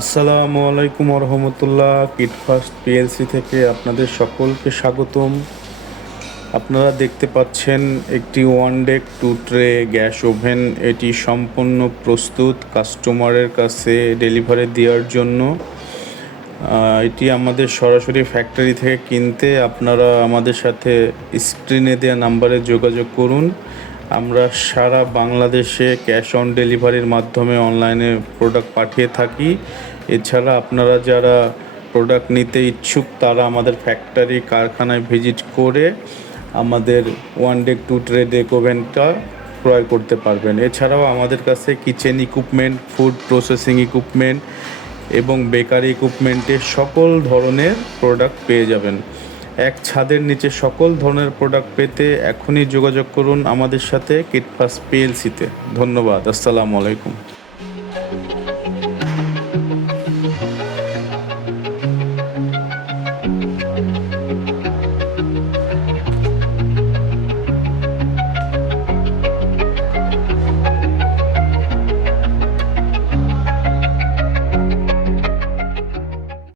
আসসালামু আলাইকুম রহমতুল্লাহ। কিটফাস্ট পিএলসি থেকে আপনাদের সকলকে স্বাগতম। আপনারা দেখতে পাচ্ছেন একটি one deck two tray gas oven. এটি সম্পূর্ণ প্রস্তুত কাস্টমারের কাছে ডেলিভারি দেওয়ার জন্য। এটি আমাদের সরাসরি ফ্যাক্টরি থেকে কিনতে আপনারা আমাদের সাথে স্ক্রিনে দেওয়া নাম্বারে যোগাযোগ করুন। আমরা সারা বাংলাদেশে ক্যাশ অন ডেলিভারির মাধ্যমে অনলাইনে প্রোডাক্ট পাঠিয়ে থাকি। এছাড়া আপনারা যারা প্রোডাক্ট নিতে ইচ্ছুক তারা আমাদের ফ্যাক্টরি কারখানায় ভিজিট করে আমাদের one deck two tray deck ওভেনটা ক্রয় করতে পারবেন। এছাড়াও আমাদের কাছে kitchen equipment, food processing equipment এবং বেকারি ইকুইপমেন্টের সকল ধরনের প্রোডাক্ট পেয়ে যাবেন। এক ছাদের নিচে সকল ধরনের প্রোডাক্ট পেতে এখনই যোগাযোগ করুন আমাদের সাথে কিটফাস্ট পিএলসিতে। ধন্যবাদ। আসসালামু আলাইকুম।